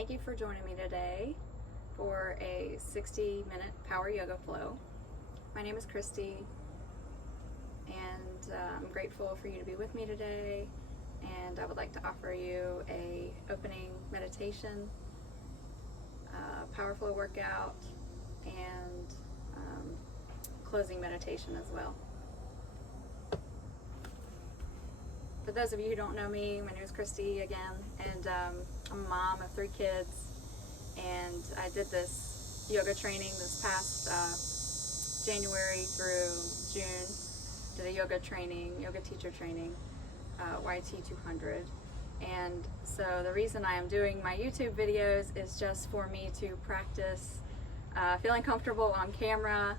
Thank you for joining me today for a 60-minute power yoga flow. My name is Christy, and I'm grateful for you to be with me today, and I would like to offer you a opening meditation, power flow workout, and closing meditation as well. For those of you who don't know me, my name is Christy again, and I'm a mom of 3 kids, and I did this yoga training this past January through June. Did a yoga teacher training, YT 200. And so the reason I am doing my YouTube videos is just for me to practice feeling comfortable on camera,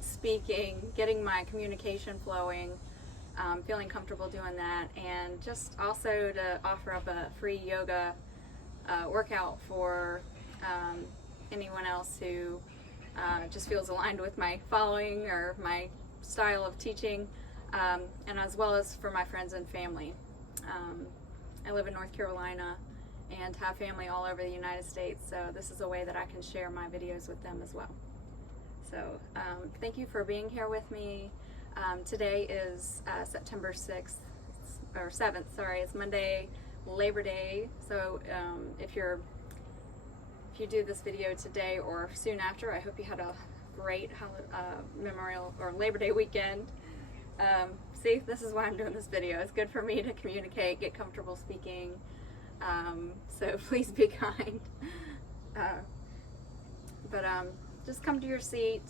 speaking, getting my communication flowing, feeling comfortable doing that, and just also to offer up a free yoga workout for anyone else who just feels aligned with my following or my style of teaching, and as well as for my friends and family. I live in North Carolina and have family all over the United States, so this is a way that I can share my videos with them as well. So thank you for being here with me. Today is September 6th, or 7th, sorry, it's Monday, Labor Day. So if you do this video today or soon after, I hope you had a great Memorial or Labor Day weekend. See, this is why I'm doing this video. It's good for me to communicate, get comfortable speaking, so please be kind. But just come to your seat.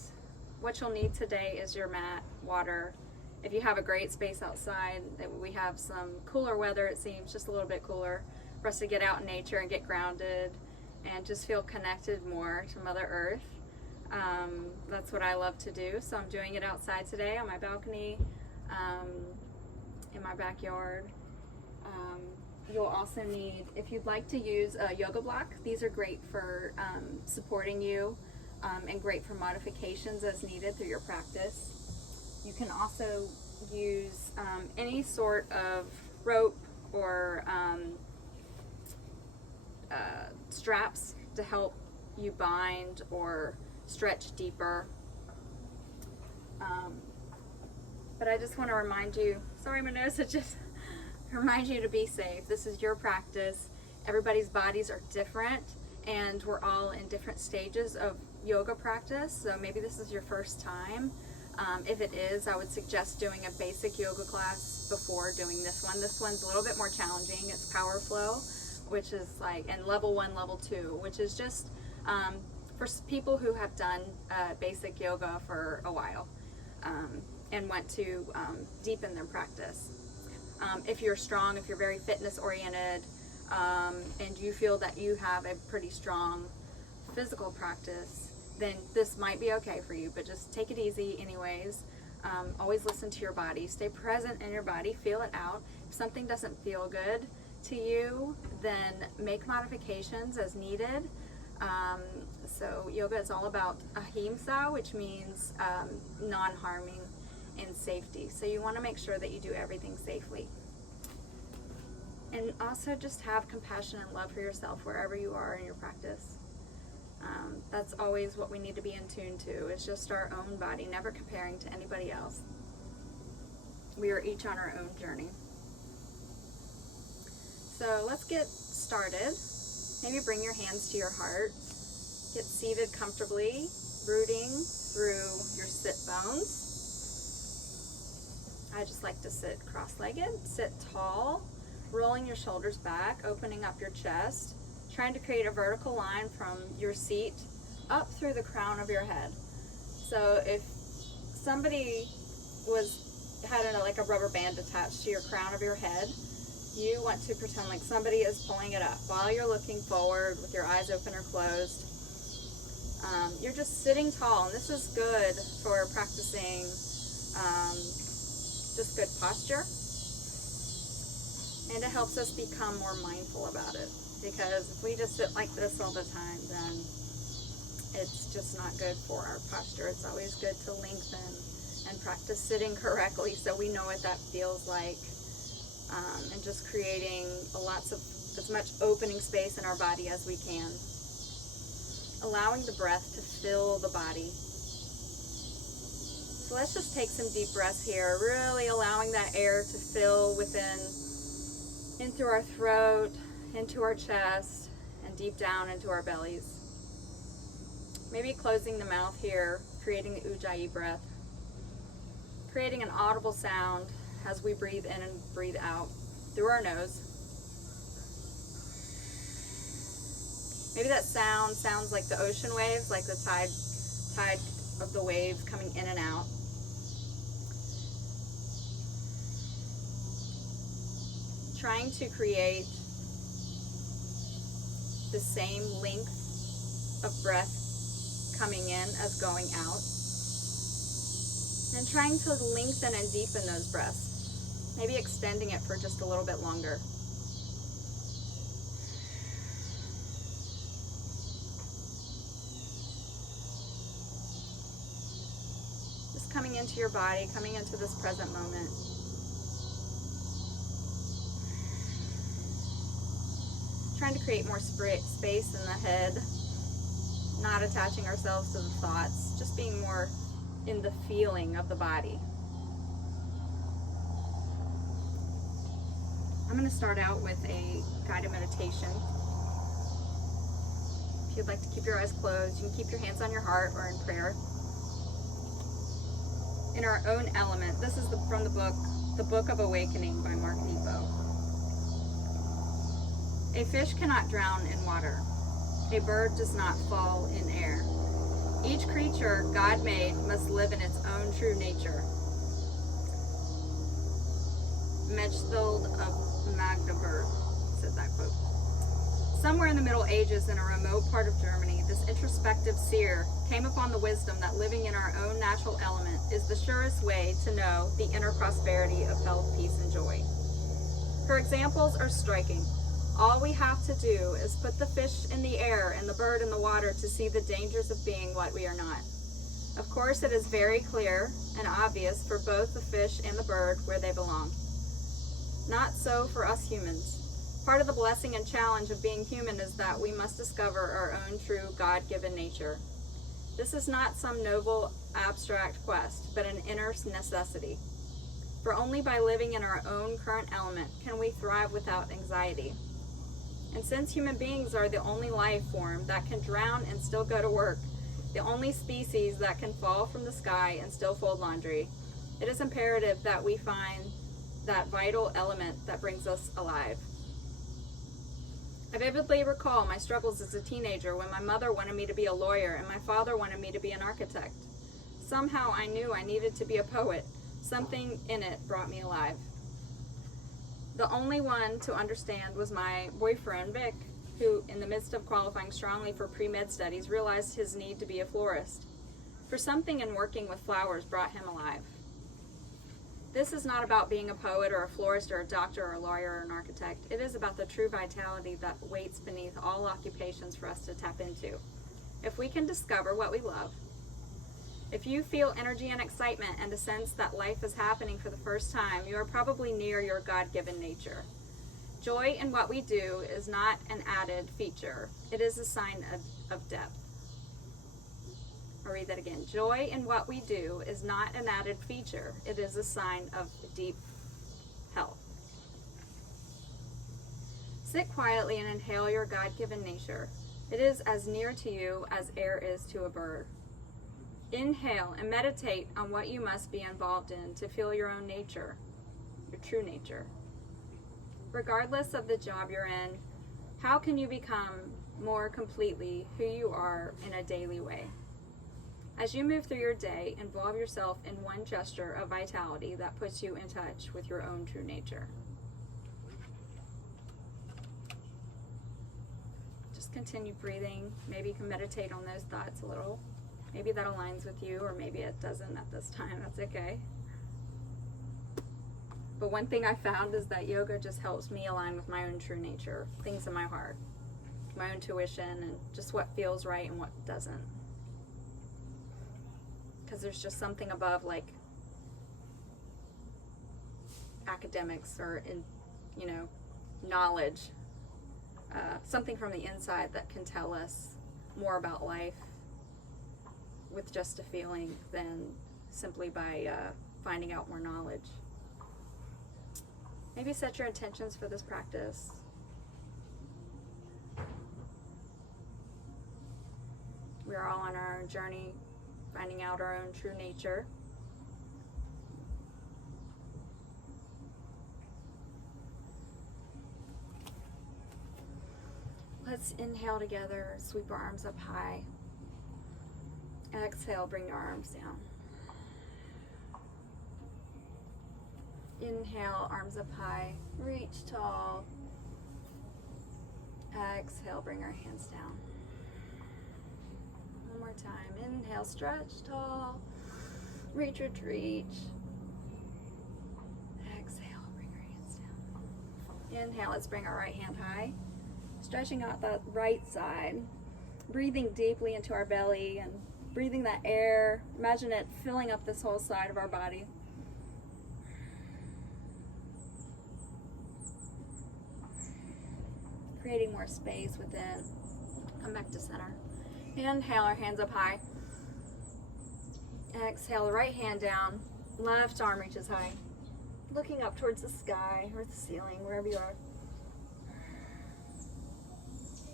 What you'll need today is your mat, water. If you have a great space outside, we have some cooler weather, it seems, just a little bit cooler, for us to get out in nature and get grounded and just feel connected more to Mother Earth. That's what I love to do, so I'm doing it outside today on my balcony, in my backyard. You'll also need, if you'd like to use a yoga block, these are great for supporting you, and great for modifications as needed through your practice. You can also use any sort of rope or straps to help you bind or stretch deeper. But I just want to remind you, sorry my nose, it just remind you to be safe. This is your practice. Everybody's bodies are different, and we're all in different stages of yoga practice, so maybe this is your first time. If it is, I would suggest doing a basic yoga class before doing this one. This one's a little bit more challenging. It's power flow, which is like, and level 1, level 2, which is just for people who have done basic yoga for a while and want to deepen their practice. If you're strong, if you're very fitness oriented, and you feel that you have a pretty strong physical practice, then this might be okay for you, but just take it easy anyways. Always listen to your body, stay present in your body, feel it out. If something doesn't feel good to you, then make modifications as needed. So yoga is all about ahimsa, which means non-harming and safety. So you want to make sure that you do everything safely. And also just have compassion and love for yourself wherever you are in your practice. That's always what we need to be in tune to. It's just our own body, never comparing to anybody else. We are each on our own journey. So let's get started. Maybe bring your hands to your heart. Get seated comfortably, rooting through your sit bones. I just like to sit cross-legged, sit tall, rolling your shoulders back, opening up your chest, trying to create a vertical line from your seat up through the crown of your head. So if somebody had like a rubber band attached to your crown of your head, you want to pretend like somebody is pulling it up while you're looking forward with your eyes open or closed. You're just sitting tall, and this is good for practicing just good posture. And it helps us become more mindful about it, because if we just sit like this all the time, then it's just not good for our posture. It's always good to lengthen and practice sitting correctly so we know what that feels like, and just creating lots of as much opening space in our body as we can. Allowing the breath to fill the body. So let's just take some deep breaths here, really allowing that air to fill within, in through our throat, into our chest, and deep down into our bellies. Maybe closing the mouth here, creating the Ujjayi breath, creating an audible sound as we breathe in and breathe out through our nose. Maybe that sound sounds like the ocean waves, like the tide of the waves coming in and out. Trying to create the same length of breath coming in as going out. And trying to lengthen and deepen those breaths. Maybe extending it for just a little bit longer. Just coming into your body, coming into this present moment. Trying to create more space in the head, not attaching ourselves to the thoughts, just being more in the feeling of the body. I'm going to start out with a guided meditation. If you'd like to keep your eyes closed, you can keep your hands on your heart or in prayer. In our own element, this is from the Book of Awakening by Mark Nepo. A fish cannot drown in water. A bird does not fall in air. Each creature God made must live in its own true nature. Mechthild of Magdeburg said that quote. Somewhere in the Middle Ages, in a remote part of Germany, this introspective seer came upon the wisdom that living in our own natural element is the surest way to know the inner prosperity of health, peace, and joy. Her examples are striking. All we have to do is put the fish in the air and the bird in the water to see the dangers of being what we are not. Of course, it is very clear and obvious for both the fish and the bird where they belong. Not so for us humans. Part of the blessing and challenge of being human is that we must discover our own true God-given nature. This is not some noble abstract quest, but an inner necessity. For only by living in our own current element can we thrive without anxiety. And since human beings are the only life form that can drown and still go to work, the only species that can fall from the sky and still fold laundry, it is imperative that we find that vital element that brings us alive. I vividly recall my struggles as a teenager when my mother wanted me to be a lawyer and my father wanted me to be an architect. Somehow I knew I needed to be a poet. Something in it brought me alive. The only one to understand was my boyfriend, Vic, who, in the midst of qualifying strongly for pre-med studies, realized his need to be a florist. For something in working with flowers brought him alive. This is not about being a poet or a florist or a doctor or a lawyer or an architect. It is about the true vitality that waits beneath all occupations for us to tap into. If we can discover what we love, if you feel energy and excitement and a sense that life is happening for the first time, you are probably near your God-given nature. Joy in what we do is not an added feature. It is a sign of depth. I'll read that again. Joy in what we do is not an added feature. It is a sign of deep health. Sit quietly and inhale your God-given nature. It is as near to you as air is to a bird. Inhale and meditate on what you must be involved in to feel your own nature, your true nature. Regardless of the job you're in, how can you become more completely who you are in a daily way? As you move through your day, involve yourself in one gesture of vitality that puts you in touch with your own true nature. Just continue breathing. Maybe you can meditate on those thoughts a little. Maybe that aligns with you, or maybe it doesn't at this time. That's okay. But one thing I found is that yoga just helps me align with my own true nature, things in my heart, my own intuition, and just what feels right and what doesn't. Because there's just something above like academics or knowledge. something from the inside that can tell us more about life with just a feeling than simply by finding out more knowledge. Maybe set your intentions for this practice. We are all on our own journey, finding out our own true nature. Let's inhale together, sweep our arms up high. Exhale, bring your arms down. Inhale, arms up high, reach tall. Exhale, bring our hands down. One more time. Inhale, stretch tall. Reach, reach, reach. Exhale, bring our hands down. Inhale, let's bring our right hand high. Stretching out that right side. Breathing deeply into our belly and breathing that air. Imagine it filling up this whole side of our body. Creating more space within. Come back to center. Inhale, our hands up high. Exhale, the right hand down. Left arm reaches high. Looking up towards the sky or the ceiling, wherever you are.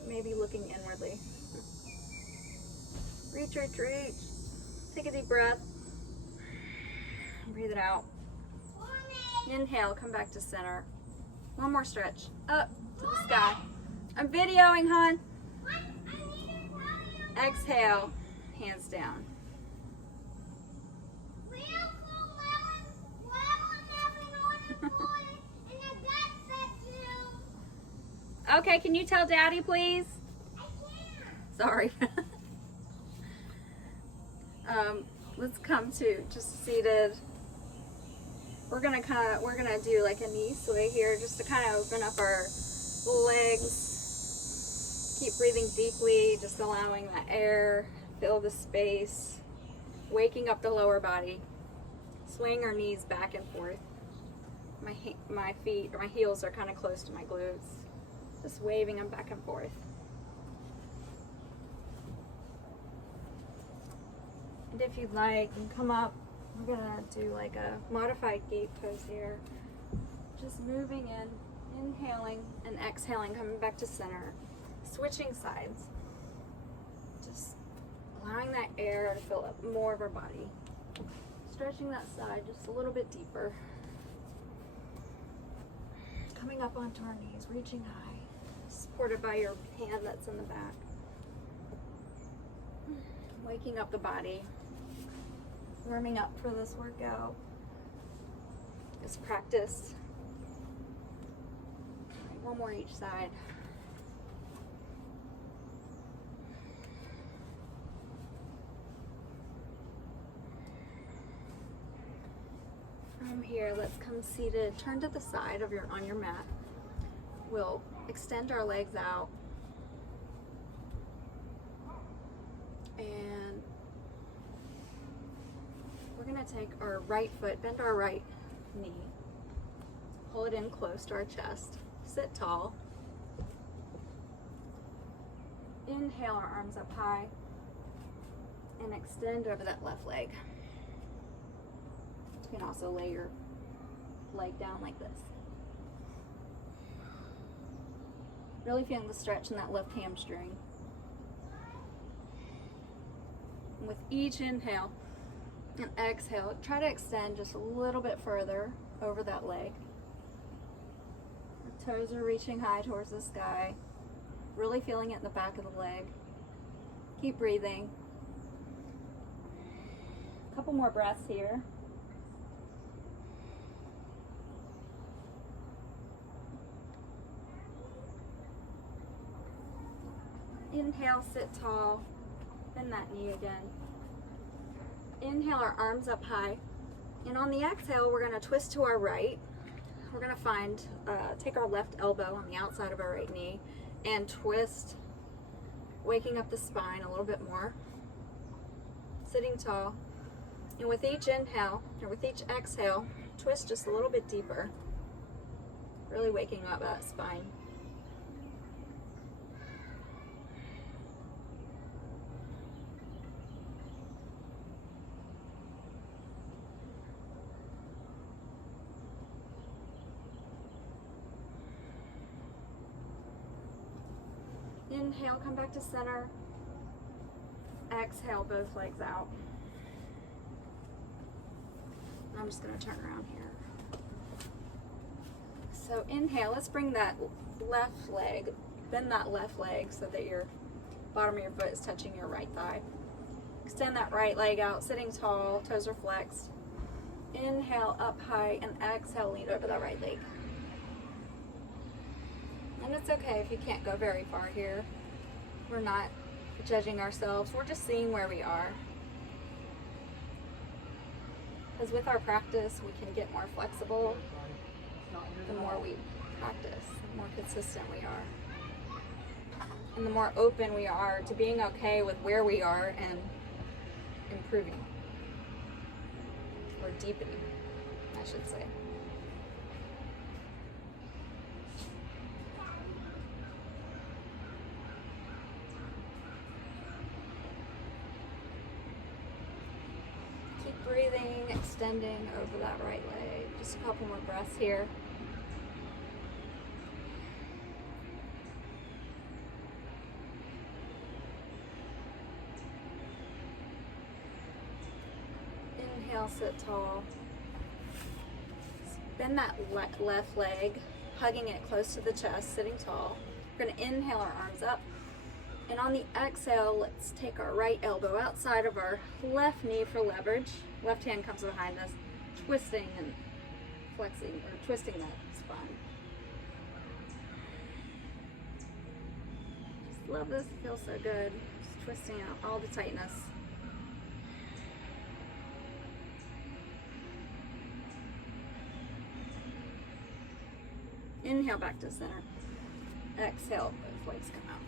Maybe looking inwardly. Reach, reach, reach. Take a deep breath. Breathe it out. Inhale, come back to center. One more stretch. Up to the sky. I'm videoing, hon. Exhale, hands down. Okay, can you tell Daddy, please? Sorry. Let's come to just seated. We're gonna do like a knee sway here, just to kind of open up our legs. Keep breathing deeply, just allowing the air fill the space, waking up the lower body. Swaying our knees back and forth. My feet or my heels are kind of close to my glutes. Just waving them back and forth. And if you'd like, you can come up. We're gonna do like a modified gate pose here. Just moving in, inhaling and exhaling, coming back to center. Switching sides. Just allowing that air to fill up more of our body. Stretching that side just a little bit deeper. Coming up onto our knees, reaching high. Supported by your hand that's in the back. Waking up the body. Warming up for this workout. This practice. All right, one more each side. From here, let's come seated. Turn to the side of on your mat. We'll extend our legs out. And we're gonna take our right foot, bend our right knee. Pull it in close to our chest. Sit tall. Inhale, our arms up high. And extend over that left leg. You can also lay your leg down like this. Really feeling the stretch in that left hamstring. And with each inhale and exhale, try to extend just a little bit further over that leg. Our toes are reaching high towards the sky. Really feeling it in the back of the leg. Keep breathing. A couple more breaths here. Inhale, sit tall, bend that knee again. Inhale, our arms up high. And on the exhale, we're gonna twist to our right. We're gonna take our left elbow on the outside of our right knee and twist, waking up the spine a little bit more. Sitting tall. And with each inhale, or with each exhale, twist just a little bit deeper. Really waking up that spine. Inhale, come back to center. Exhale, both legs out. I'm just going to turn around here. So inhale, let's bring that left leg, bend that left leg so that your bottom of your foot is touching your right thigh. Extend that right leg out, sitting tall, toes are flexed. Inhale, up high, and exhale, lean over that right leg. And it's okay if you can't go very far here. We're not judging ourselves, we're just seeing where we are. Because with our practice, we can get more flexible. The more we practice, the more consistent we are. And the more open we are to being okay with where we are and improving. Or deepening, I should say. Keep breathing, extending over that right leg. Just a couple more breaths here. Inhale, sit tall. Bend that left leg, hugging it close to the chest, sitting tall. We're going to inhale our arms up. And on the exhale, let's take our right elbow outside of our left knee for leverage. Left hand comes behind us, twisting and flexing, or twisting that spine. Just love this, it feels so good. Just twisting out all the tightness. Inhale back to center. Exhale, both legs come out.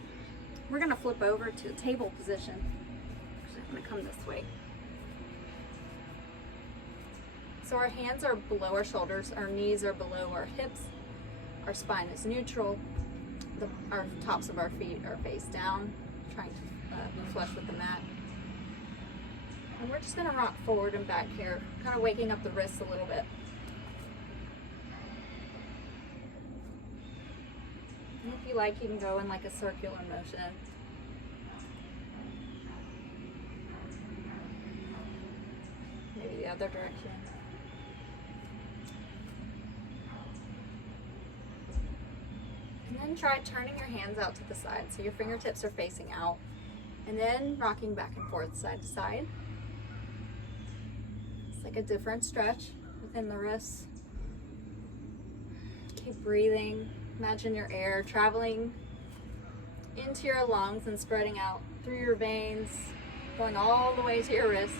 We're going to flip over to table position. I'm going to come this way. So our hands are below our shoulders, our knees are below our hips, our spine is neutral, our tops of our feet are face down, trying to be flush with the mat. And we're just going to rock forward and back here, kind of waking up the wrists a little bit. And if you like, you can go in like a circular motion. Maybe the other direction. And then try turning your hands out to the side so your fingertips are facing out. And then rocking back and forth side to side. It's like a different stretch within the wrists. Keep breathing. Imagine your air traveling into your lungs and spreading out through your veins, going all the way to your wrist.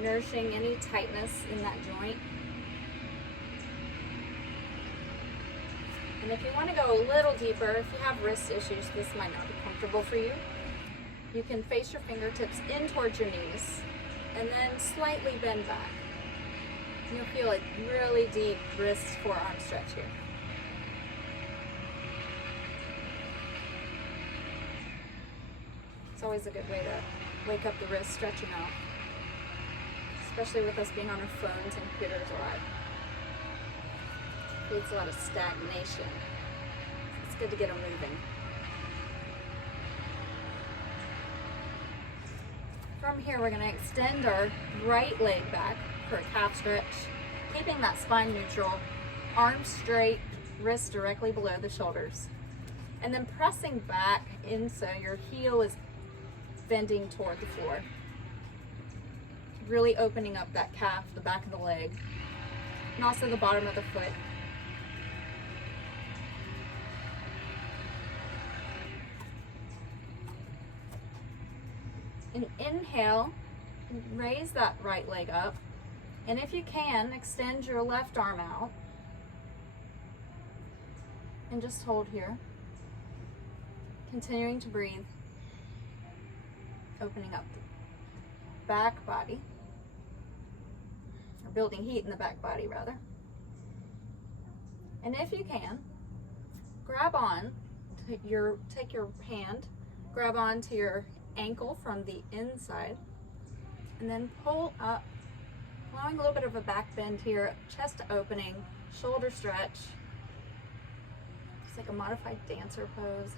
Nourishing any tightness in that joint. And if you want to go a little deeper, if you have wrist issues, this might not be comfortable for you. You can face your fingertips in towards your knees and then slightly bend back. You'll feel a really deep wrist forearm stretch here. It's always a good way to wake up the wrist, stretching out. Especially with us being on our phones and computers a lot. Creates a lot of stagnation. It's good to get them moving. From here, we're going to extend our right leg back for a calf stretch, keeping that spine neutral, arms straight, wrists directly below the shoulders. And then pressing back in so your heel is bending toward the floor. Really opening up that calf, the back of the leg, and also the bottom of the foot. And inhale, raise that right leg up. And if you can, extend your left arm out. And just hold here. Continuing to breathe. Opening up the back body. Or building heat in the back body, rather. And if you can, grab on to take your hand, grab on to your ankle from the inside, and then pull up, allowing a little bit of a back bend here, chest opening, shoulder stretch, like a modified dancer pose.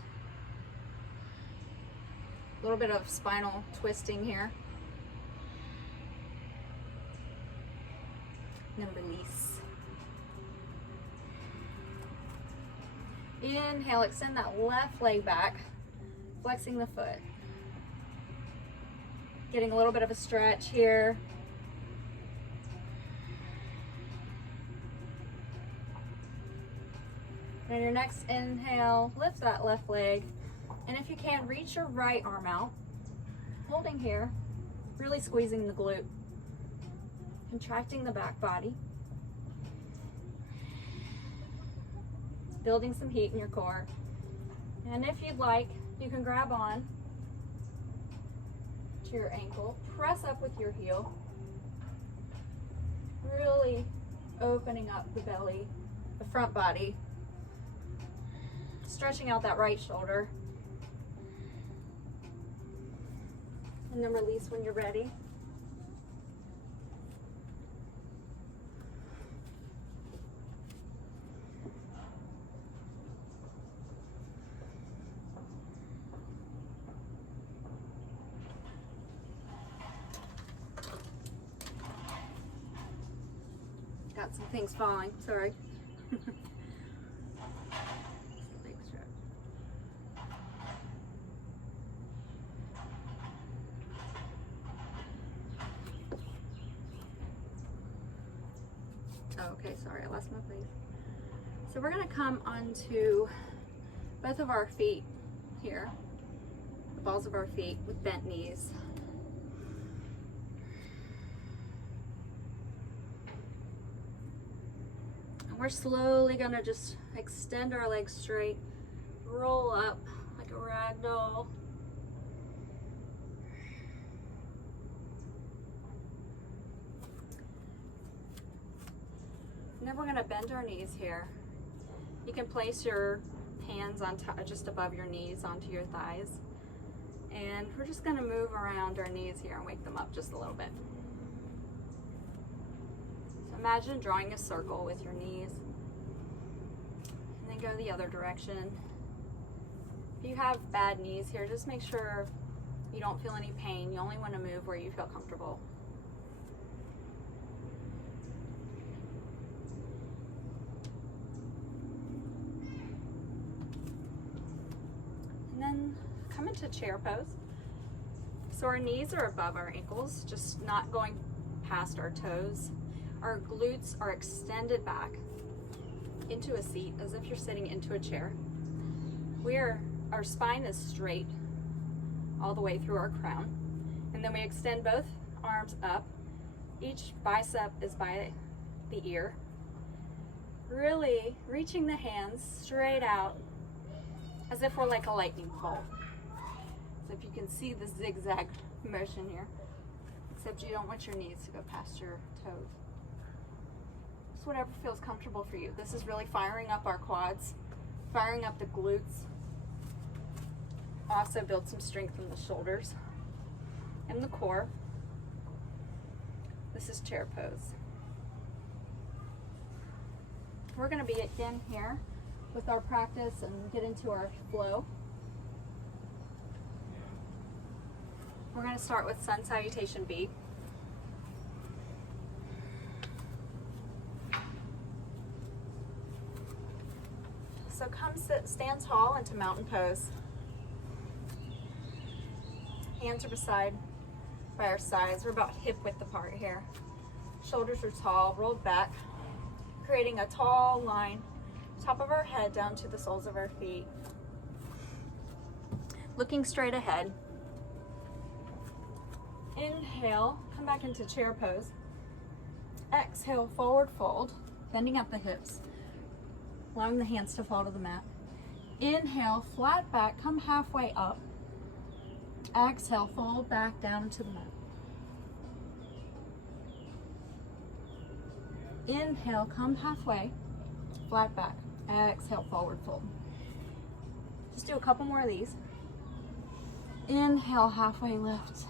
A little bit of spinal twisting here. And then release. Inhale, extend that left leg back, flexing the foot. Getting a little bit of a stretch here. And on your next inhale, lift that left leg. And if you can, reach your right arm out, holding here, really squeezing the glute, contracting the back body, building some heat in your core. And if you'd like, you can grab on to your ankle, press up with your heel, really opening up the belly, the front body, stretching out that right shoulder. And then release when you're ready. Got some things falling, sorry. Okay, sorry, I lost my place. So we're gonna come onto both of our feet here, the balls of our feet with bent knees. And we're slowly gonna just extend our legs straight, roll up like a rag doll. And then we're going to bend our knees here. You can place your hands on top, just above your knees onto your thighs. And we're just going to move around our knees here and wake them up just a little bit. So imagine drawing a circle with your knees. And then go the other direction. If you have bad knees here, just make sure you don't feel any pain. You only want to move where you feel comfortable. And then come into chair pose. So our knees are above our ankles, just not going past our toes. Our glutes are extended back into a seat as if you're sitting into a chair. Our spine is straight all the way through our crown. And then we extend both arms up. Each bicep is by the ear. Really reaching the hands straight out as if we're like a lightning bolt. So if you can see the zigzag motion here, except you don't want your knees to go past your toes. Just whatever feels comfortable for you. This is really firing up our quads, firing up the glutes. Also build some strength in the shoulders and the core. This is chair pose. We're going to begin here with our practice and get into our flow. We're going to start with Sun Salutation B. So come stand tall into mountain pose. Hands are by our sides. We're about hip width apart here. Shoulders are tall, rolled back, creating a tall line, top of our head down to the soles of our feet. Looking straight ahead. Inhale, come back into chair pose. Exhale, forward fold, bending at the hips, allowing the hands to fall to the mat. Inhale, flat back, come halfway up. Exhale, fold back down to the mat. Inhale, come halfway, flat back. Exhale, forward fold. Just do a couple more of these. Inhale, halfway lift.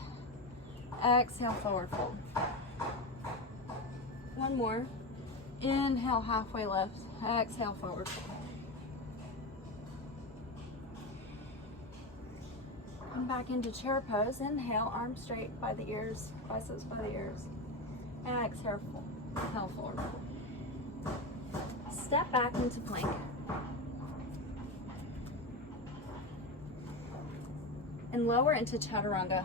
Exhale, forward fold. One more. Inhale, halfway lift. Exhale, forward fold. back into chair pose. Inhale, arms straight by the ears, biceps by the ears. Exhale, forward. Step back into plank. And lower into chaturanga.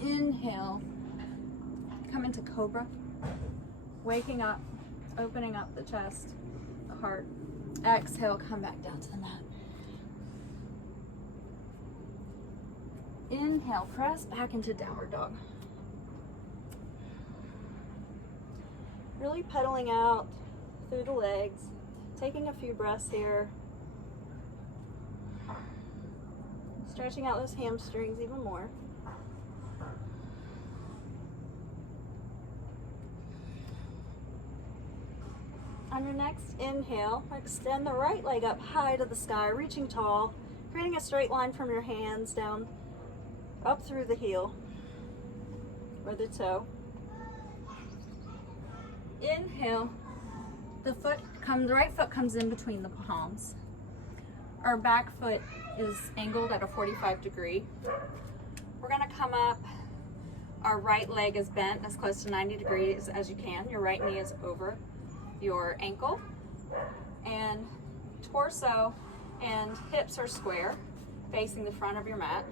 Inhale, come into cobra. Waking up, opening up the chest, the heart. Exhale, come back down to the mat. Inhale, press back into downward dog. Really pedaling out through the legs, taking a few breaths here. Stretching out those hamstrings even more. On your next inhale, extend the right leg up high to the sky, reaching tall, creating a straight line from your hands down, up through the heel or the toe. Inhale, the right foot comes in between the palms. Our back foot is angled at a 45 degree. We're gonna come up, our right leg is bent as close to 90 degrees as you can. Your right knee is over your ankle, and torso and hips are square, facing the front of your mat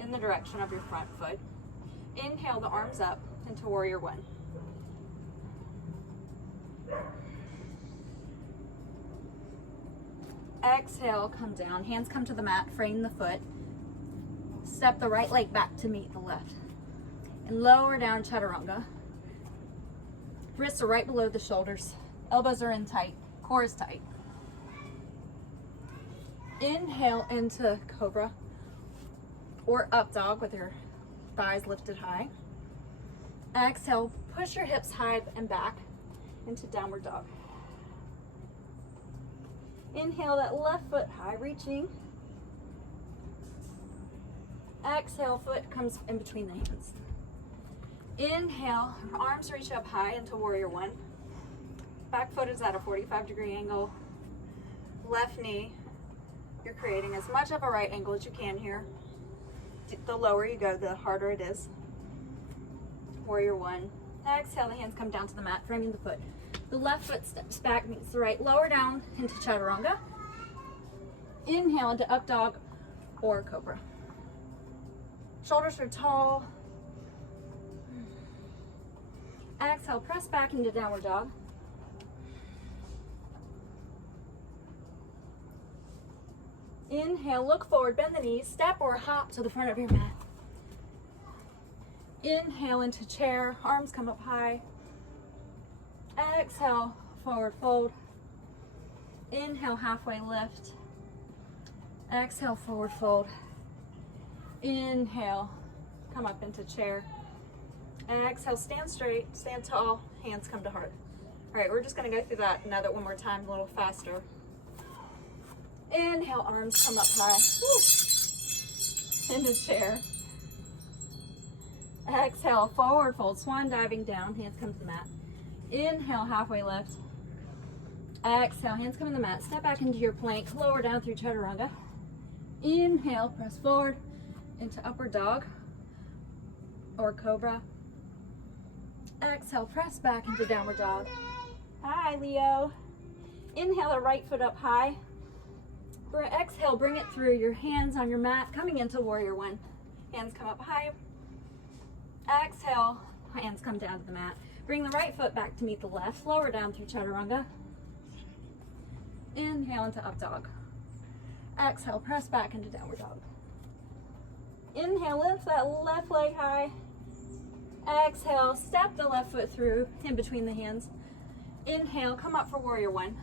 in the direction of your front foot. Inhale the arms up into warrior one. Exhale, come down, hands come to the mat, frame the foot. Step the right leg back to meet the left. And lower down chaturanga. Wrists are right below the shoulders. Elbows are in tight, core is tight. Inhale into cobra or up dog with your thighs lifted high. Exhale, push your hips high and back into downward dog. Inhale that left foot high, reaching. Exhale, foot comes in between the hands. Inhale, arms reach up high into warrior one. Back foot is at a 45 degree angle. Left knee, you're creating as much of a right angle as you can here. The lower you go, the harder it is. Warrior one. Exhale, the hands come down to the mat, framing the foot. The left foot steps back, meets the right. Lower down into chaturanga. Inhale into up dog or cobra. Shoulders are tall. Exhale, press back into downward dog. Inhale, look forward, bend the knees, step or hop to the front of your mat. Inhale into chair, arms come up high. Exhale, forward fold. Inhale, halfway lift. Exhale, forward fold. Inhale, come up into chair. Exhale, stand straight, stand tall, hands come to heart. All right, we're just gonna go through that another one more time, a little faster. Inhale, arms come up high. Woo. Into chair. Exhale, forward fold, swan diving down, hands come to the mat. Inhale, halfway lift. Exhale, hands come to the mat. Step back into your plank, lower down through chaturanga. Inhale, press forward into upward dog or cobra. Exhale, press back into downward dog. Hi, Leo. Inhale, the right foot up high. Exhale, bring it through your hands on your mat, coming into warrior one. Hands come up high. Exhale, hands come down to the mat. Bring the right foot back to meet the left. Lower down through chaturanga. Inhale into up dog. Exhale, press back into downward dog. Inhale, lift that left leg high. Exhale, step the left foot through in between the hands. Inhale, come up for warrior one.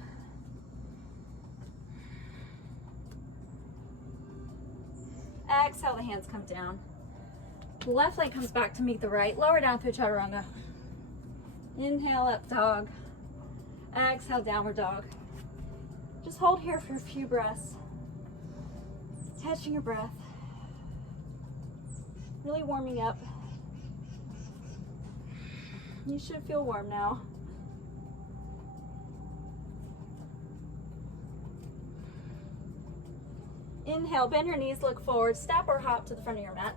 Exhale, the hands come down. The left leg comes back to meet the right. Lower down through chaturanga. Inhale, up dog. Exhale, downward dog. Just hold here for a few breaths. Catching your breath. Really warming up. You should feel warm now. Inhale, bend your knees, look forward, step or hop to the front of your mat.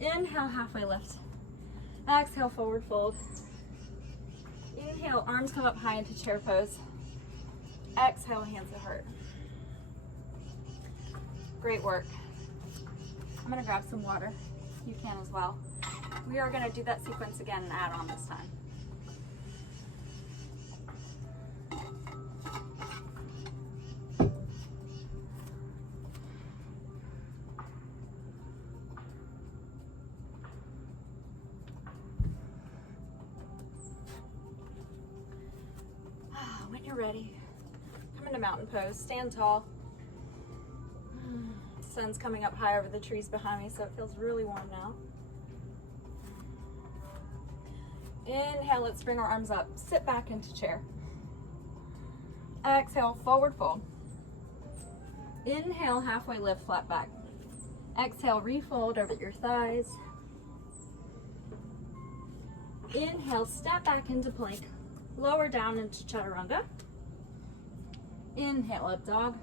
Inhale, halfway lift. Exhale, forward fold. Inhale, arms come up high into chair pose. Exhale, hands at heart. Great work. I'm gonna grab some water. You can as well. We are gonna do that sequence again and add on this time. When you're ready, come into mountain pose, stand tall. The sun's coming up high over the trees behind me, so it feels really warm now. Inhale, let's bring our arms up, sit back into chair. Exhale, forward fold. Inhale, halfway lift, flat back. Exhale, refold over your thighs. Inhale, step back into plank. Lower down into chaturanga. Inhale, up dog.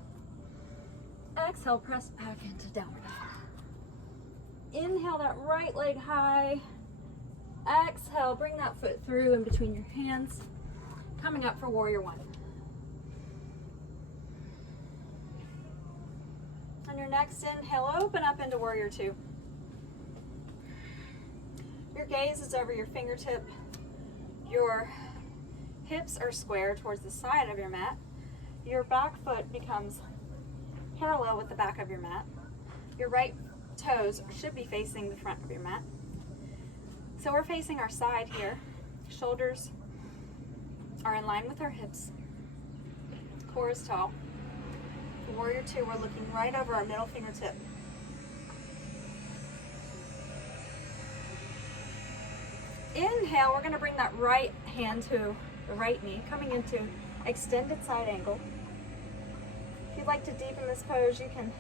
Exhale, press back into downward dog. Inhale, that right leg high. Exhale, bring that foot through in between your hands. Coming up for warrior one. On your next inhale, open up into warrior two. Your gaze is over your fingertip. Your hips are square towards the side of your mat. Your back foot becomes parallel with the back of your mat. Your right toes should be facing the front of your mat. So we're facing our side here. Shoulders are in line with our hips. Core is tall. For warrior two, we're looking right over our middle fingertip. Inhale, we're gonna bring that right hand to the right knee, coming into extended side angle. If you'd like to deepen this pose, you can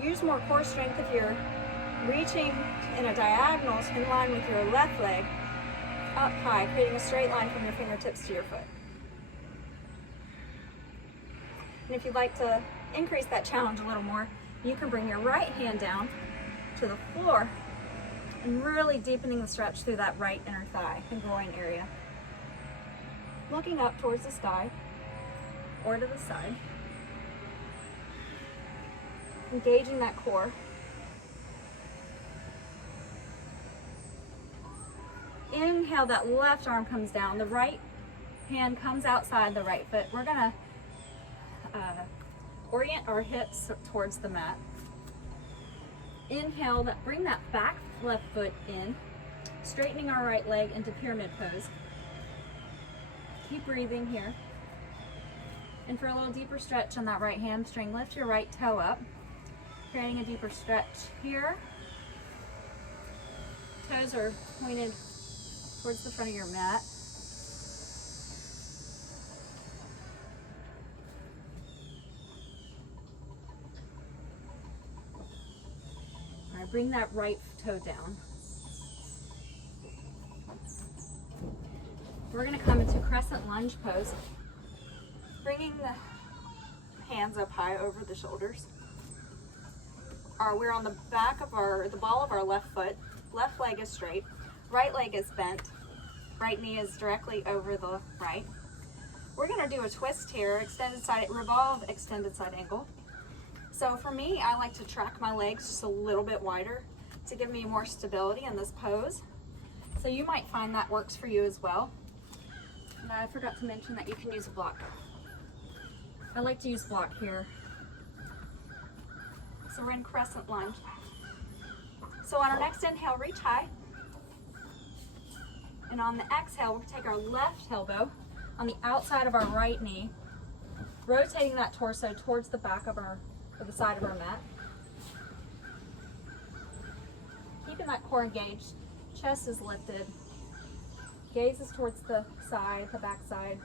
use more core strength if you're reaching in a diagonal in line with your left leg up high, creating a straight line from your fingertips to your foot. And if you'd like to increase that challenge a little more, you can bring your right hand down to the floor and really deepening the stretch through that right inner thigh and groin area. Looking up towards the sky or to the side. Engaging that core. Inhale, that left arm comes down. The right hand comes outside the right foot. We're gonna orient our hips towards the mat. Inhale, bring that back left foot in, straightening our right leg into pyramid pose. Keep breathing here. And for a little deeper stretch on that right hamstring, lift your right toe up, creating a deeper stretch here. Toes are pointed towards the front of your mat. All right, bring that right toe down. We're gonna come into crescent lunge pose, bringing the hands up high over the shoulders. We're on the back of the ball of our left foot. Left leg is straight, right leg is bent, right knee is directly over the right. We're gonna do a twist here, extended side, revolve, extended side angle. So for me, I like to track my legs just a little bit wider to give me more stability in this pose. So you might find that works for you as well. And I forgot to mention that you can use a block. I like to use block here. So we're in crescent lunge. So on our next inhale, reach high. And on the exhale, we'll take our left elbow on the outside of our right knee, rotating that torso towards the back of the side of our mat. Keeping that core engaged, chest is lifted, gaze is towards the side, the back side.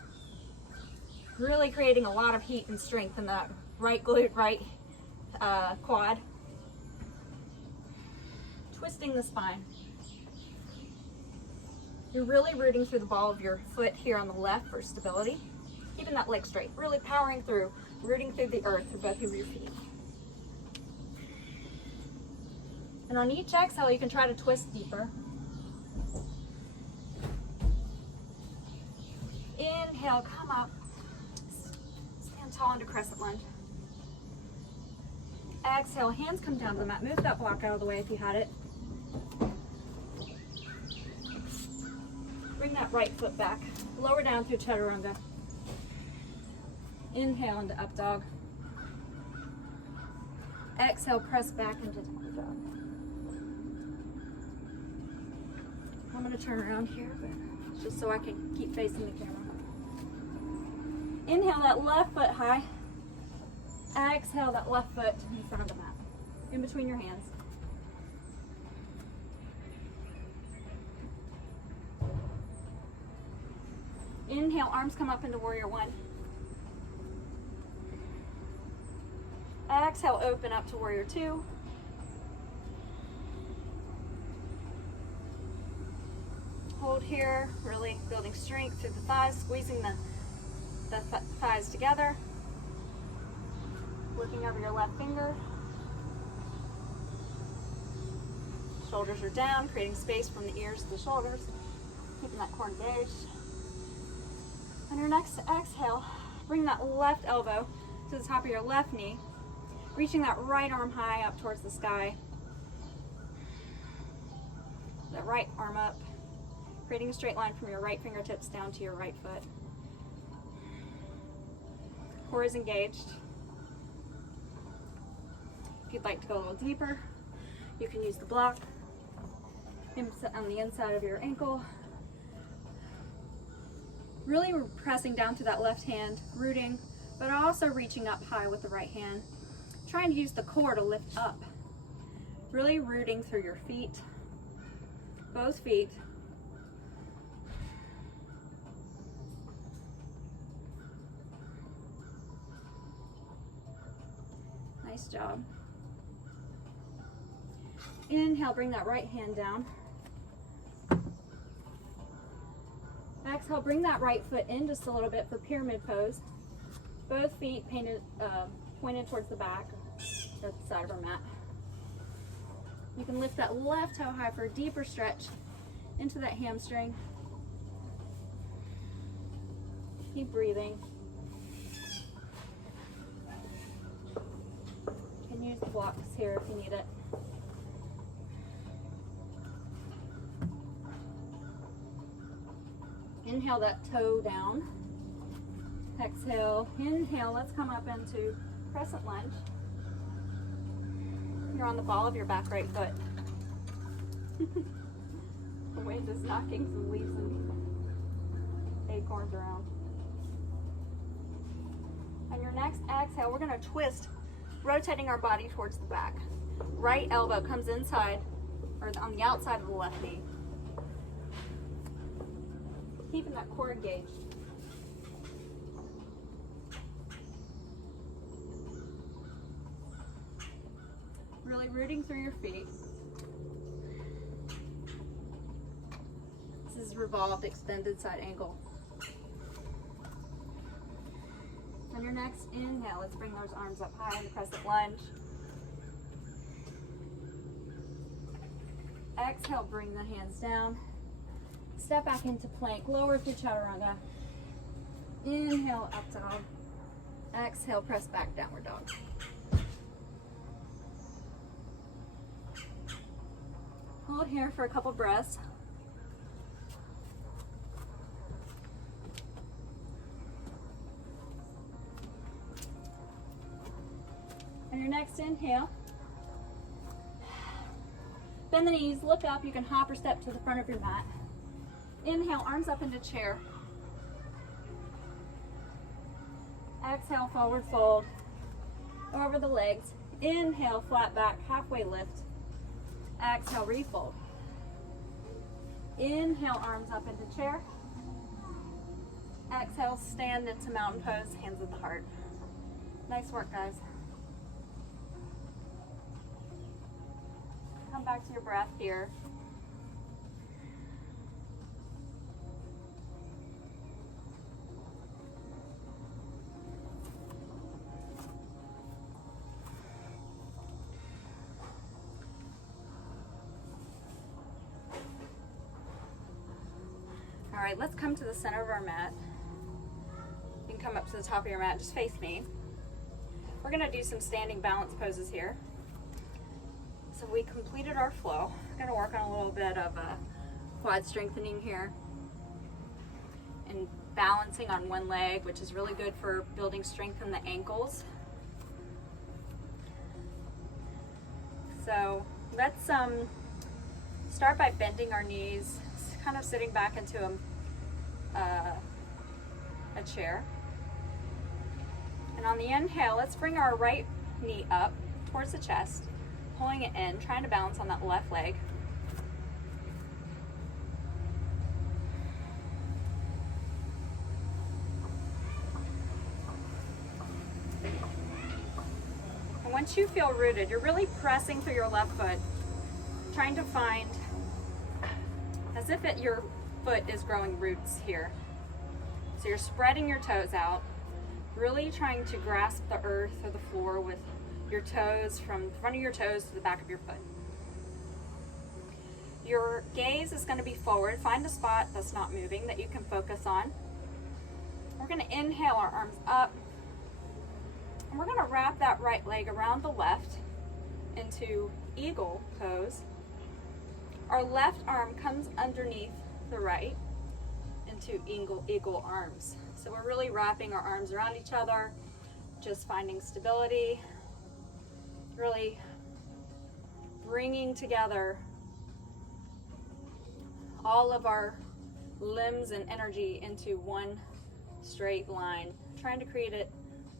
Really creating a lot of heat and strength in that right glute, right quad. Twisting the spine. You're really rooting through the ball of your foot here on the left for stability. Keeping that leg straight, really powering through, rooting through the earth through both of your feet. And on each exhale, you can try to twist deeper. Inhale, come up. Stand tall into crescent lunge. Exhale, hands come down to the mat. Move that block out of the way if you had it. Bring that right foot back. Lower down through chaturanga. Inhale into up dog. Exhale, press back into down dog. I'm going to turn around here, but just so I can keep facing the camera. Inhale that left foot high. Exhale that left foot in front of the mat, in between your hands. Inhale, arms come up into warrior one. Exhale, open up to warrior two. Hold here, really building strength through the thighs, squeezing the thighs together. Looking over your left finger. Shoulders are down, creating space from the ears to the shoulders. Keeping that core engaged. On your next exhale, bring that left elbow to the top of your left knee. Reaching that right arm high up towards the sky. That right arm up. Creating a straight line from your right fingertips down to your right foot. Core is engaged. If you'd like to go a little deeper, you can use the block on the inside of your ankle. Really pressing down through that left hand, rooting, but also reaching up high with the right hand. Trying to use the core to lift up. Really rooting through your feet, both feet. Nice job. Inhale, bring that right hand down. Exhale, bring that right foot in just a little bit for pyramid pose. Both feet pointed towards the back or the side of our mat. You can lift that left toe high for a deeper stretch into that hamstring. Keep breathing. You can use the blocks here if you need it. Inhale that toe down. Exhale, inhale, let's come up into crescent lunge. You're on the ball of your back right foot. The wind is knocking some leaves and acorns around. On your next exhale, we're going to twist, rotating our body towards the back. Right elbow comes inside, or on the outside of the left knee. Keeping that core engaged. Really rooting through your feet. This is revolved extended side angle. On your next inhale, let's bring those arms up high in the crescent lunge. Exhale, bring the hands down. Step back into plank, lower through chaturanga. Inhale, up dog. Exhale, press back, downward dog. Hold here for a couple breaths. On your next inhale, bend the knees, look up. You can hop or step to the front of your mat. Inhale, arms up into chair. Exhale, forward fold over the legs. Inhale, flat back, halfway lift. Exhale, refold. Inhale, arms up into chair. Exhale, stand into mountain pose, hands at the heart. Nice work, guys. Come back to your breath here. All right, let's come to the center of our mat. You can come up to the top of your mat, just face me. We're gonna do some standing balance poses here. So we completed our flow. I'm gonna work on a little bit of quad strengthening here and balancing on one leg, which is really good for building strength in the ankles. So let's start by bending our knees, kind of sitting back into a chair. And on the inhale, let's bring our right knee up towards the chest, pulling it in, trying to balance on that left leg. And once you feel rooted, you're really pressing through your left foot, trying to find, as if your foot is growing roots here. So you're spreading your toes out, really trying to grasp the earth or the floor with your toes, from the front of your toes to the back of your foot. Your gaze is going to be forward. Find a spot that's not moving that you can focus on. We're going to inhale our arms up, and we're going to wrap that right leg around the left into eagle pose. Our left arm comes underneath the right into eagle arms. So we're really wrapping our arms around each other, just finding stability, really bringing together all of our limbs and energy into one straight line, trying to create it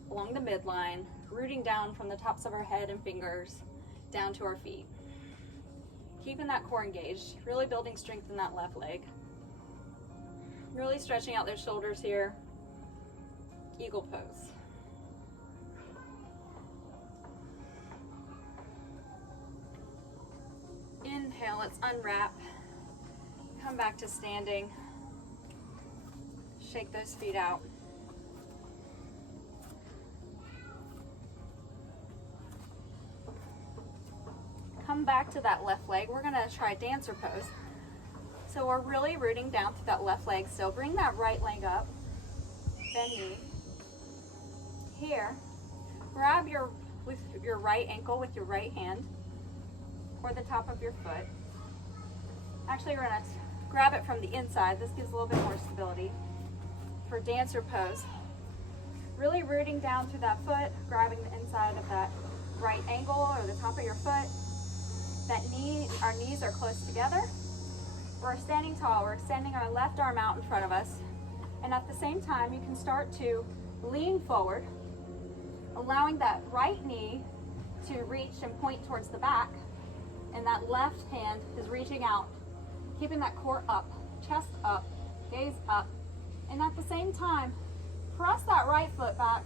along the midline, rooting down from the tops of our head and fingers down to our feet. Keeping that core engaged, really building strength in that left leg. Really stretching out those shoulders here. Eagle pose. Inhale, let's unwrap. Come back to standing. Shake those feet out. Come back to that left leg. We're gonna try dancer pose. So we're really rooting down through that left leg. So bring that right leg up, bend knee. Here, grab with your right ankle with your right hand, or the top of your foot. Actually, we're gonna grab it from the inside. This gives a little bit more stability. For dancer pose, really rooting down through that foot, grabbing the inside of that right ankle or the top of your foot. Our knees are close together. We're standing tall. We're extending our left arm out in front of us. And at the same time, you can start to lean forward, allowing that right knee to reach and point towards the back. And that left hand is reaching out, keeping that core up, chest up, gaze up. And at the same time, press that right foot back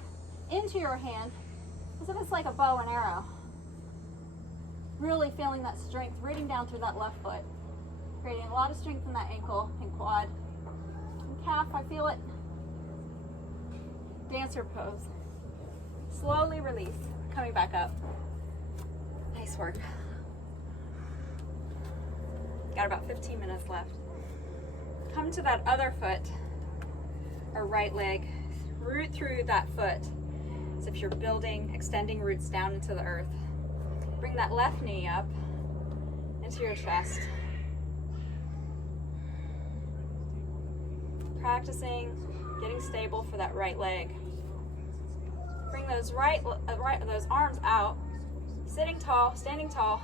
into your hand as if it's like a bow and arrow. Really feeling that strength, rooting down through that left foot. Creating a lot of strength in that ankle and quad. And calf, I feel it. Dancer pose. Slowly release, coming back up. Nice work. Got about 15 minutes left. Come to that other foot, or right leg. Root through that foot as if you're building, extending roots down into the earth. Bring that left knee up into your chest. Practicing getting stable for that right leg. Bring those those arms out, sitting tall, standing tall.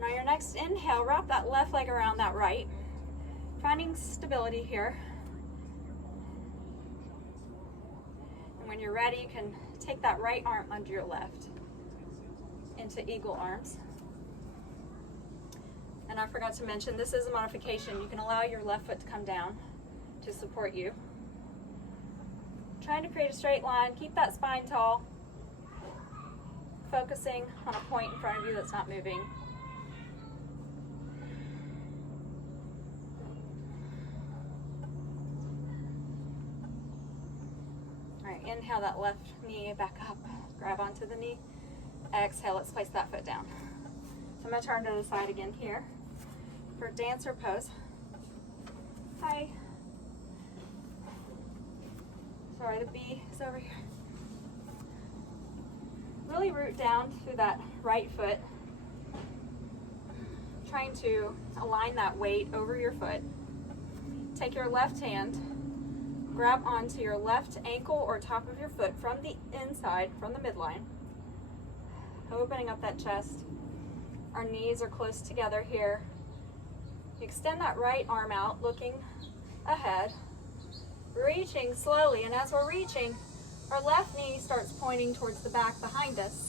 Now your next inhale, wrap that left leg around that right, finding stability here. And when you're ready, you can take that right arm under your left into eagle arms. And I forgot to mention, this is a modification. You can allow your left foot to come down to support you. Trying to create a straight line, keep that spine tall, focusing on a point in front of you that's not moving. All right, inhale that left knee back up, grab onto the knee. Exhale, let's place that foot down. So I'm gonna turn to the side again here for dancer pose. high. Sorry, the bee is over here. Really root down through that right foot, trying to align that weight over your foot. Take your left hand, grab onto your left ankle or top of your foot from the inside, from the midline, opening up that chest. Our knees are close together here. Extend that right arm out, looking ahead, reaching slowly, and as we're reaching, our left knee starts pointing towards the back behind us.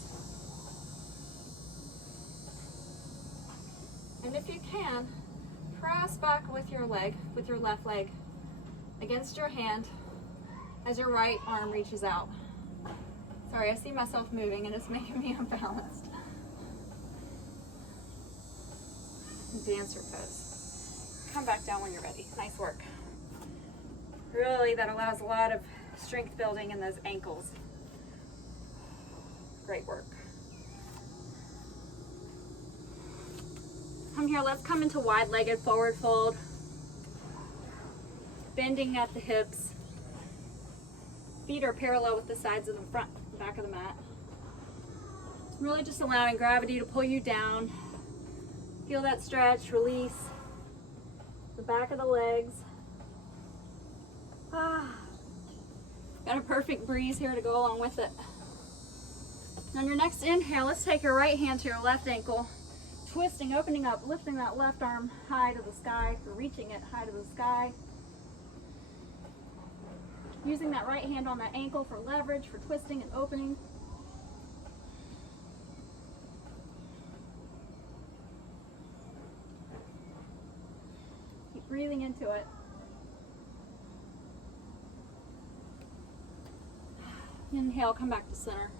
And if you can, press back with your leg, with your left leg, against your hand as your right arm reaches out. Sorry, I see myself moving and it's making me unbalanced. Dancer pose. Come back down when you're ready. Nice work. Really, that allows a lot of strength building in those ankles. Great work. From here, let's come into wide-legged forward fold. Bending at the hips. Feet are parallel with the sides of the front, back of the mat. Really just allowing gravity to pull you down. Feel that stretch, release the back of the legs. Got a perfect breeze here to go along with it. On your next inhale, let's take your right hand to your left ankle, twisting, opening up, lifting that left arm high to the sky, or reaching it high to the sky. Using that right hand on that ankle for leverage, for twisting and opening. Keep breathing into it. Inhale, come back to center.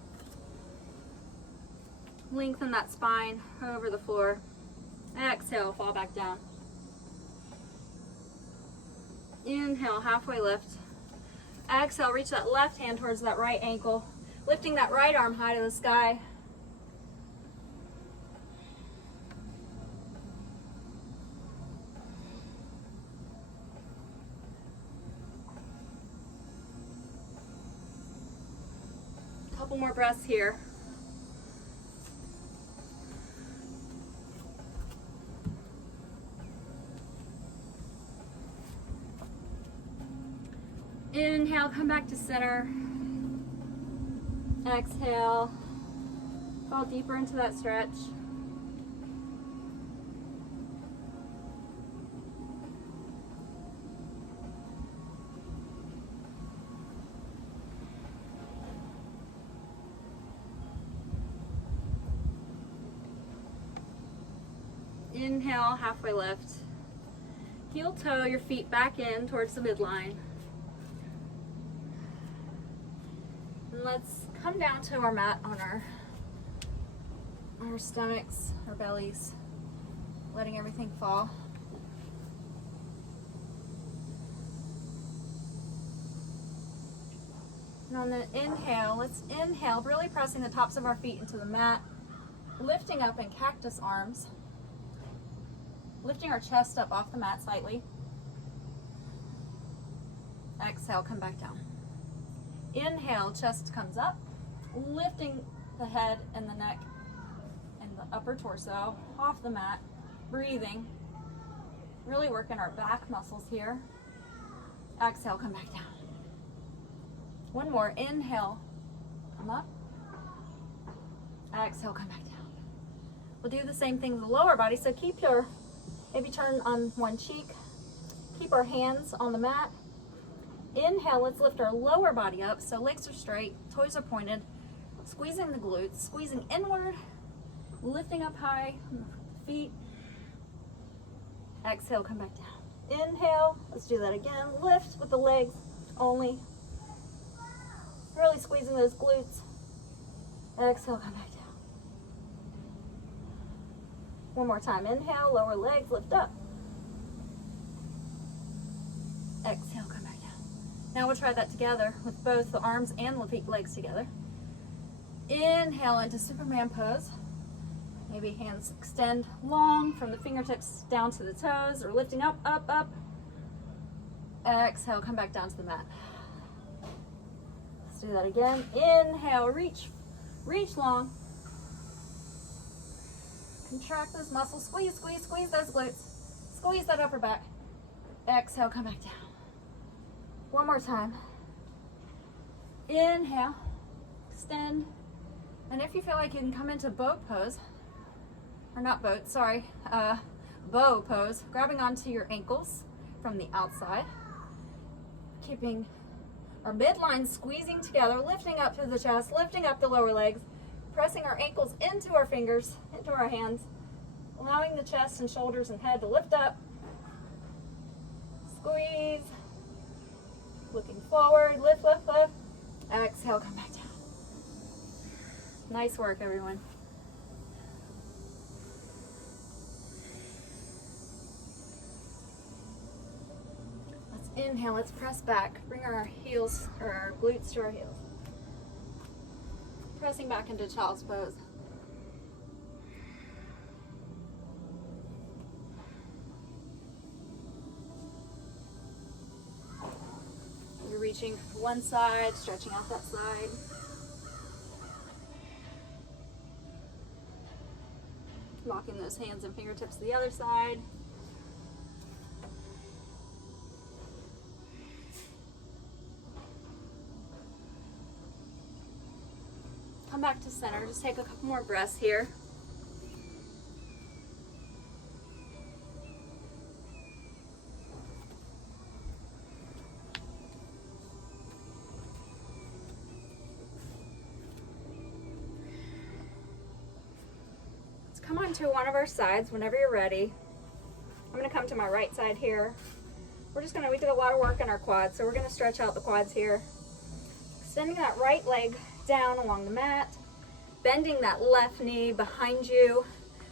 Lengthen that spine over the floor. Exhale, fall back down. Inhale, halfway lift. Exhale, reach that left hand towards that right ankle, lifting that right arm high to the sky. Couple more breaths here. Inhale, come back to center. Exhale, fall deeper into that stretch. Inhale, halfway lift. Heel toe your feet back in towards the midline. And let's come down to our mat on our stomachs, our bellies, letting everything fall. And on the inhale, let's inhale, really pressing the tops of our feet into the mat, lifting up in cactus arms. Lifting our chest up off the mat slightly. Exhale, come back down. Inhale, chest comes up, lifting the head and the neck and the upper torso off the mat, breathing, really working our back muscles here. Exhale, come back down. One more, inhale, come up. Exhale, come back down. We'll do the same thing with the lower body, so keep your maybe turn on one cheek. Keep our hands on the mat. Inhale, let's lift our lower body up so legs are straight, toes are pointed, squeezing the glutes, squeezing inward, lifting up high, feet. Exhale, come back down. Inhale, let's do that again. Lift with the legs only. Really squeezing those glutes. Exhale, come back down. One more time. Inhale, lower legs, lift up. Exhale, come back down. Now we'll try that together with both the arms and the legs together. Inhale into Superman pose. Maybe hands extend long from the fingertips down to the toes, or lifting up, up, up. Exhale, come back down to the mat. Let's do that again. Inhale, reach long. Contract those muscles, squeeze those glutes. Squeeze that upper back. Exhale, come back down. One more time. Inhale, extend. And if you feel like you can come into boat pose, or not boat, sorry, bow pose, grabbing onto your ankles from the outside, keeping our midline squeezing together, lifting up through the chest, lifting up the lower legs, pressing our ankles into our fingers, into our hands, allowing the chest and shoulders and head to lift up. Squeeze, looking forward, lift. Exhale, come back down. Nice work, everyone. Let's inhale, let's press back. Bring our heels, or our glutes to our heels. Pressing back into child's pose. You're reaching one side, stretching out that side. Locking those hands and fingertips to the other side. Come back to center. Just take a couple more breaths here. Come on to one of our sides whenever you're ready. I'm going to come to my right side here. We did a lot of work in our quads, so we're going to stretch out the quads here. Extending that right leg down along the mat, bending that left knee behind you,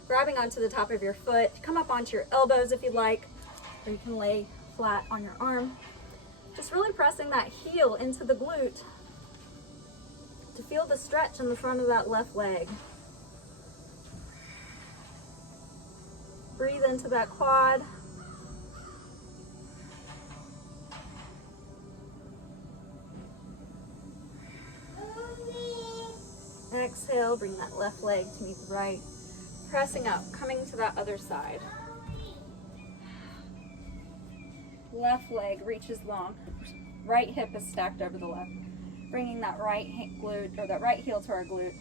grabbing onto the top of your foot. Come up onto your elbows if you'd like, or you can lay flat on your arm. Just really pressing that heel into the glute to feel the stretch in the front of that left leg. Breathe into that quad. Exhale, bring that left leg to meet the right. Pressing up, coming to that other side. Left leg reaches long. Right hip is stacked over the left. Bringing that right glute, or that right heel to our glute.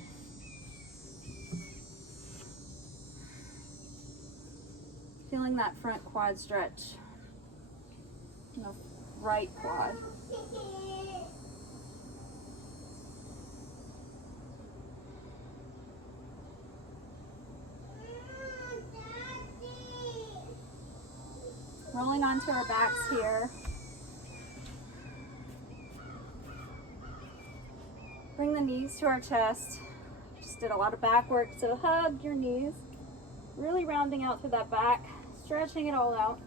Feeling that front quad stretch. The right quad. Rolling onto our backs here. Bring the knees to our chest. Just did a lot of back work, so hug your knees. Really rounding out through that back, stretching it all out.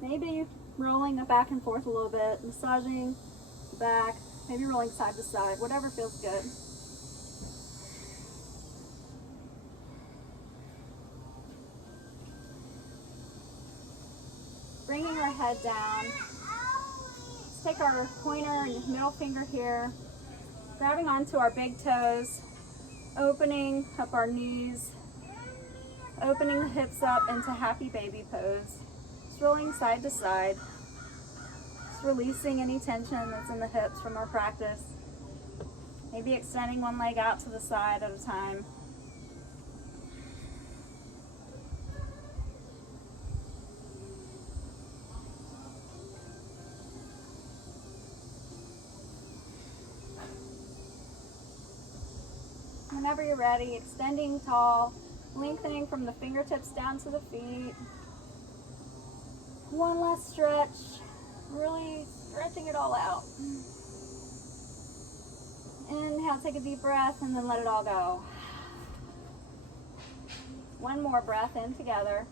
Maybe rolling it back and forth a little bit, massaging the back, maybe rolling side to side, whatever feels good. Bringing our head down. Let's take our pointer and middle finger here, grabbing onto our big toes, opening up our knees, opening the hips up into happy baby pose. Just rolling side to side. Just releasing any tension that's in the hips from our practice. Maybe extending one leg out to the side at a time. Whenever you're ready, extending tall, lengthening from the fingertips down to the feet. One last stretch, really stretching it all out. Inhale, take a deep breath, and then let it all go. One more breath in together.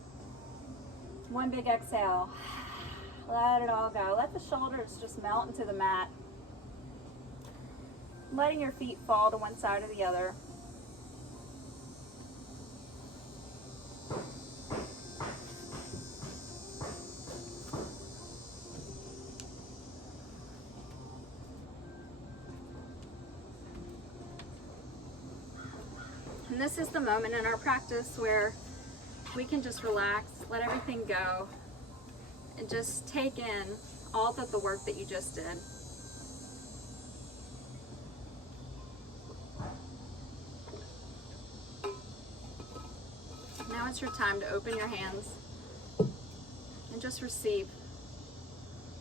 One big exhale. Let it all go. Let the shoulders just melt into the mat. Letting your feet fall to one side or the other. And this is the moment in our practice where we can just relax, let everything go, and just take in all of the work that you just did. Now it's your time to open your hands and just receive.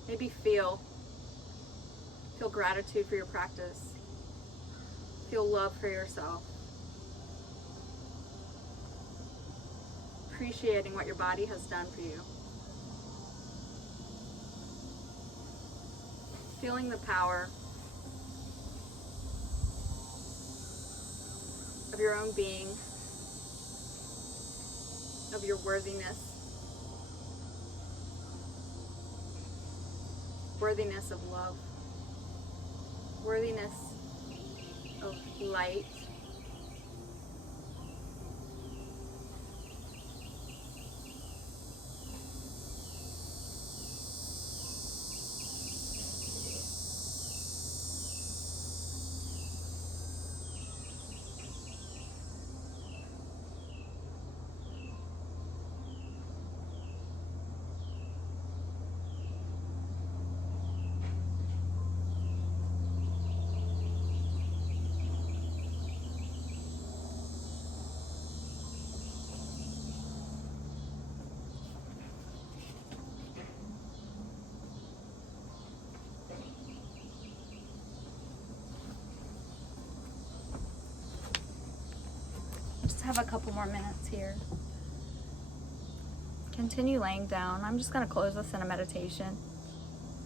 Maybe feel gratitude for your practice. Feel love for yourself. Appreciating what your body has done for you. Feeling the power of your own being, of your worthiness of love, worthiness of light, have a couple more minutes here. Continue laying down. I'm just going to close this in a meditation,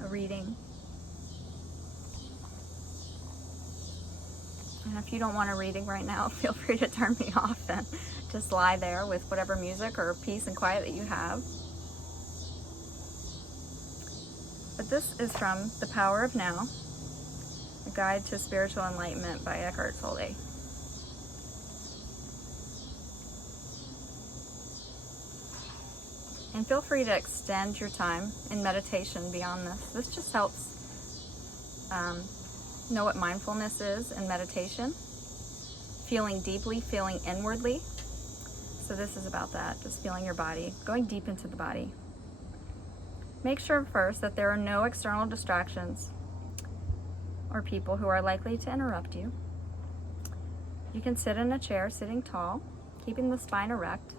a reading. And if you don't want a reading right now, feel free to turn me off and just lie there with whatever music or peace and quiet that you have. But this is from The Power of Now, A Guide to Spiritual Enlightenment by Eckhart Tolle. And feel free to extend your time in meditation beyond this. This just helps know what mindfulness is in meditation. Feeling deeply, feeling inwardly. So this is about that, just feeling your body, going deep into the body. Make sure first that there are no external distractions or people who are likely to interrupt you. You can sit in a chair, sitting tall, keeping the spine erect.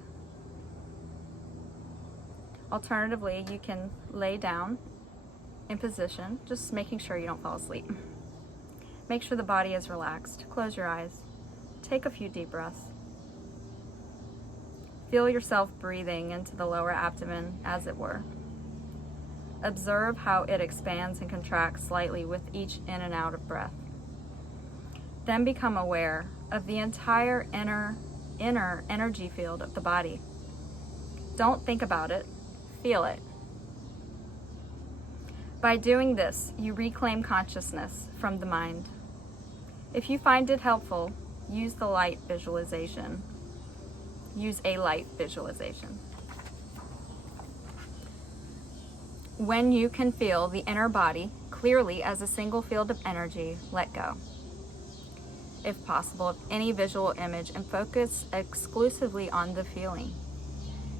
Alternatively, you can lay down in position, just making sure you don't fall asleep. Make sure the body is relaxed. Close your eyes. Take a few deep breaths. Feel yourself breathing into the lower abdomen, as it were. Observe how it expands and contracts slightly with each in and out of breath. Then become aware of the entire inner energy field of the body. Don't think about it. Feel it. By doing this, you reclaim consciousness from the mind. If you find it helpful, use the light visualization. Use a light visualization. When you can feel the inner body clearly as a single field of energy, let go. If possible, of any visual image and focus exclusively on the feeling.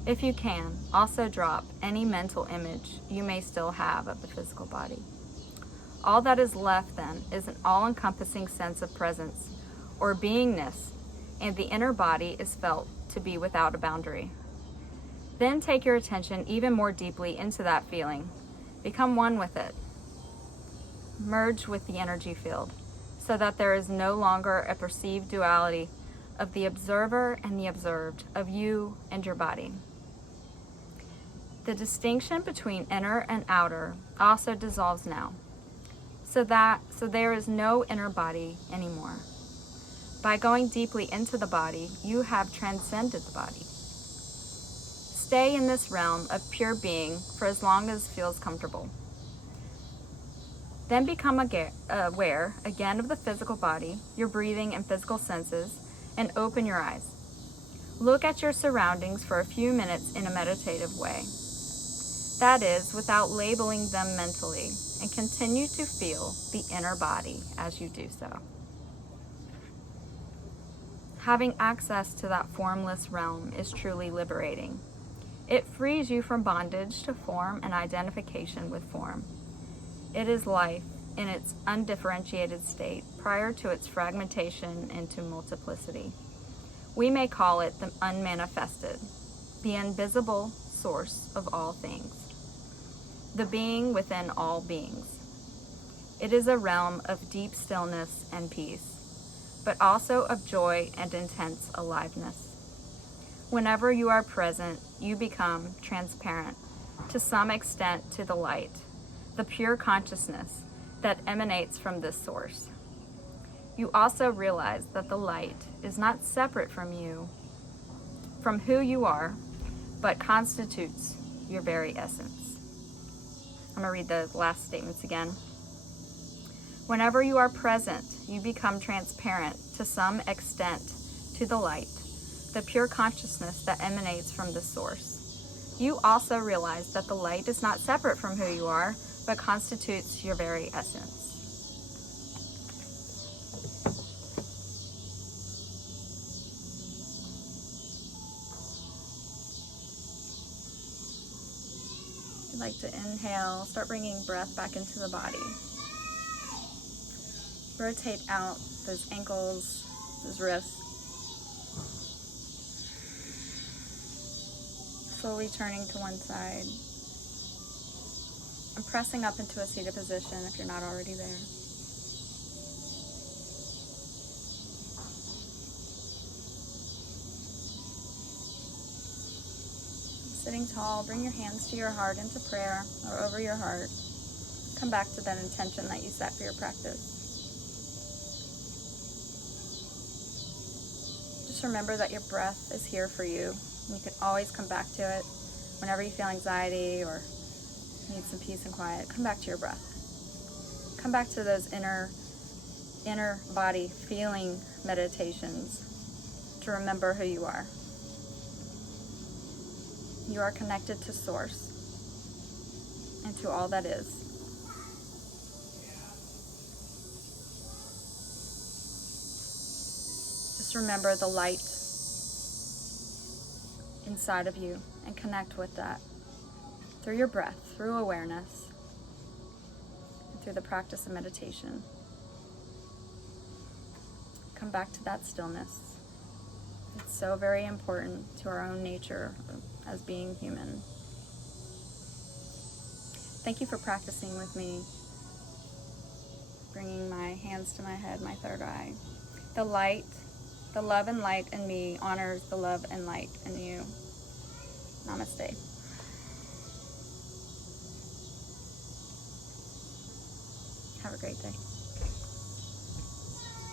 If you can, also drop any mental image you may still have of the physical body. All that is left then is an all-encompassing sense of presence or beingness, and the inner body is felt to be without a boundary. Then take your attention even more deeply into that feeling. Become one with it. Merge with the energy field so that there is no longer a perceived duality of the observer and the observed, of you and your body. The distinction between inner and outer also dissolves now, so there is no inner body anymore. By going deeply into the body, you have transcended the body. Stay in this realm of pure being for as long as feels comfortable. Then become aware again of the physical body, your breathing and physical senses, and open your eyes. Look at your surroundings for a few minutes in a meditative way. That is, without labeling them mentally, and continue to feel the inner body as you do so. Having access to that formless realm is truly liberating. It frees you from bondage to form and identification with form. It is life in its undifferentiated state prior to its fragmentation into multiplicity. We may call it the unmanifested, the invisible source of all things, the being within all beings. It is a realm of deep stillness and peace, but also of joy and intense aliveness. Whenever you are present, you become transparent, to some extent, to the light, the pure consciousness that emanates from this source. You also realize that the light is not separate from you, from who you are, but constitutes your very essence. I'm going to read the last statements again. Whenever you are present, you become transparent, to some extent, to the light, the pure consciousness that emanates from the source. You also realize that the light is not separate from who you are, but constitutes your very essence. If you'd like to inhale, start bringing breath back into the body. Rotate out those ankles, those wrists. Slowly turning to one side. And pressing up into a seated position if you're not already there. Sitting tall, bring your hands to your heart into prayer or over your heart. Come back to that intention that you set for your practice. Just remember that your breath is here for you. You can always come back to it whenever you feel anxiety or need some peace and quiet. Come back to your breath. Come back to those inner body feeling meditations to remember who you are. You are connected to Source and to all that is. Just remember the light inside of you and connect with that through your breath, through awareness, and through the practice of meditation. Come back to that stillness. It's so very important to our own nature as being human. Thank you for practicing with me, bringing my hands to my head, my third eye. The light, the love and light in me honors the love and light in you. Namaste. Have a great day.